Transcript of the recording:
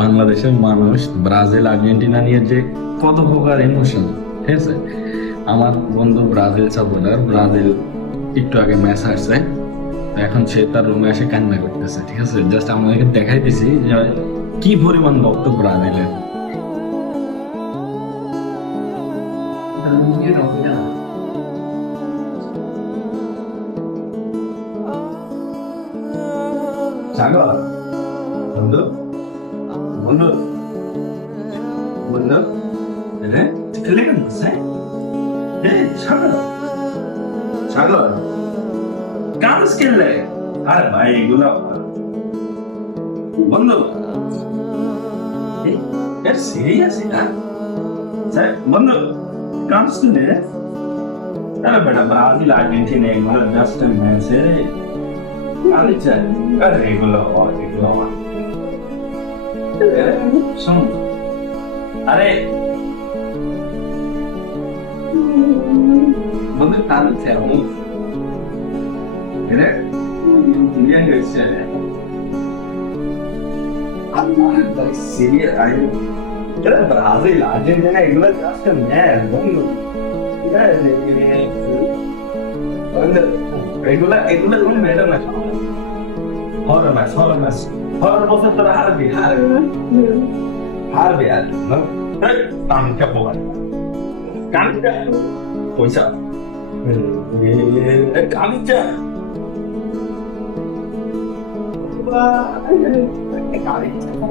বাংলাদেশের মানুষ Brazil Argentina নিয়ে যে কত প্রকার ইমোশন, ঠিক আছে। আমার বন্ধু ব্রাজিল সাপোর্টার, ব্রাজিল একটু আগে ম্যাচ হারছে, এখন সে তার রুমে এসে কান্না করতেছে, ঠিক আছে। জাস্ট আমাদেরকে দেখাইতেছি যে কি পরিমাণ ভক্ত ব্রাজিলের। সাগর, বন্ধু বন্ধু বন্ধু, খেলে কেন সাগর? সাগর কাজ খেললে? আরে ভাই এগুলো বন্ধু সিরিয়াস না বন্ধু, কাজ শুনে। আরে বেটা ব্রাজিল আর্জেন্টিনা এগুলো জাস্ট ম্যাচ রে, আমি চাই। আরে এগুলো শোন, আরে বন্ধু কাজ আমি Indian Christian है। Serious I तेरा ब्राजील अर्जेंटीना इगला जस्ट मैच बंदो यार एगुला तुम मैडम है हॉरर बस तेरा हार भी यार ना काम क्या बोला काम क्या पैसा काम क्या Ikaw, ikaw,